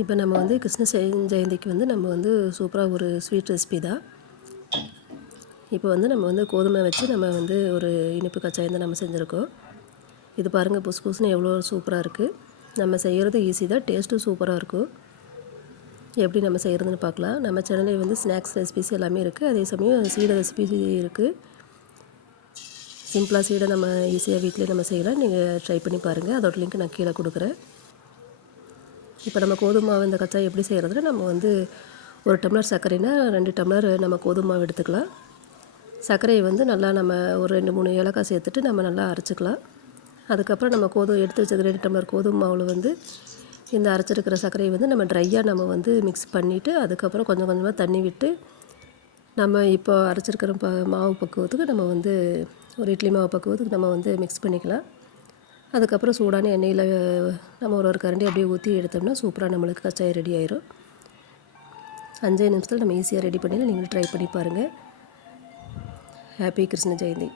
இப்போ நம்ம வந்து கிருஷ்ண ஜெயந்திக்கு வந்து நம்ம வந்து சூப்பராக ஒரு ஸ்வீட் ரெசிபி தான். இப்போ வந்து நம்ம வந்து கோதுமை வச்சு நம்ம வந்து ஒரு இனிப்பு கச்சாயம் தான் நம்ம செஞ்சுருக்கோம். இது பாருங்கள், புதுசு புதுசுன்னு எவ்வளோ சூப்பராக இருக்குது. நம்ம செய்கிறது ஈஸி தான், டேஸ்ட்டும் சூப்பராக இருக்கும். எப்படி நம்ம செய்கிறதுன்னு பார்க்கலாம். நம்ம சேனலில் வந்து ஸ்நாக்ஸ் ரெசிபிஸ் எல்லாமே இருக்குது. அதே சமயம் சீடை ரெசிபி இருக்குது. சிம்பிளாக சீடை நம்ம ஈஸியாக வீட்டிலே நம்ம செய்யலாம். நீங்கள் ட்ரை பண்ணி பாருங்கள். அதோட லிங்க் நான் கீழே கொடுக்குறேன். இப்போ நம்ம கோதுமை மாவு இந்த கச்சாயம் எப்படி செய்கிறதுனா, நம்ம வந்து 1 டம்ளர் சர்க்கரைனா 2 டம்ளர் நம்ம கோதுமை மாவு எடுத்துக்கலாம். சர்க்கரையை வந்து நல்லா நம்ம ஒரு 2-3 ஏலக்காய் சேர்த்துட்டு நம்ம நல்லா அரைச்சிக்கலாம். அதுக்கப்புறம் நம்ம எடுத்து வச்சது 2 டம்ளர் கோதுமை மாவில் வந்து இந்த அரைச்சிருக்கிற சர்க்கரையை வந்து நம்ம ட்ரையாக நம்ம வந்து மிக்ஸ் பண்ணிவிட்டு, அதுக்கப்புறம் கொஞ்சம் கொஞ்சமாக தண்ணி விட்டு நம்ம இப்போ அரைச்சிருக்கிற மாவு பக்குவத்துக்கு நம்ம வந்து ஒரு இட்லி மாவு பக்குவத்துக்கு நம்ம வந்து மிக்ஸ் பண்ணிக்கலாம். அதுக்கப்புறம் சூடான எண்ணெயில் நம்ம ஒரு கரண்டி அப்படியே ஊற்றி எடுத்தோம்னா சூப்பராக நம்மளுக்கு கச்சாயம் ரெடி ஆயிரும். 5 நிமிஷத்தில் நம்ம ஈஸியாக ரெடி பண்ணிடலாம். நீங்களும் ட்ரை பண்ணி பாருங்கள். ஹாப்பி கிருஷ்ண ஜெயந்தி.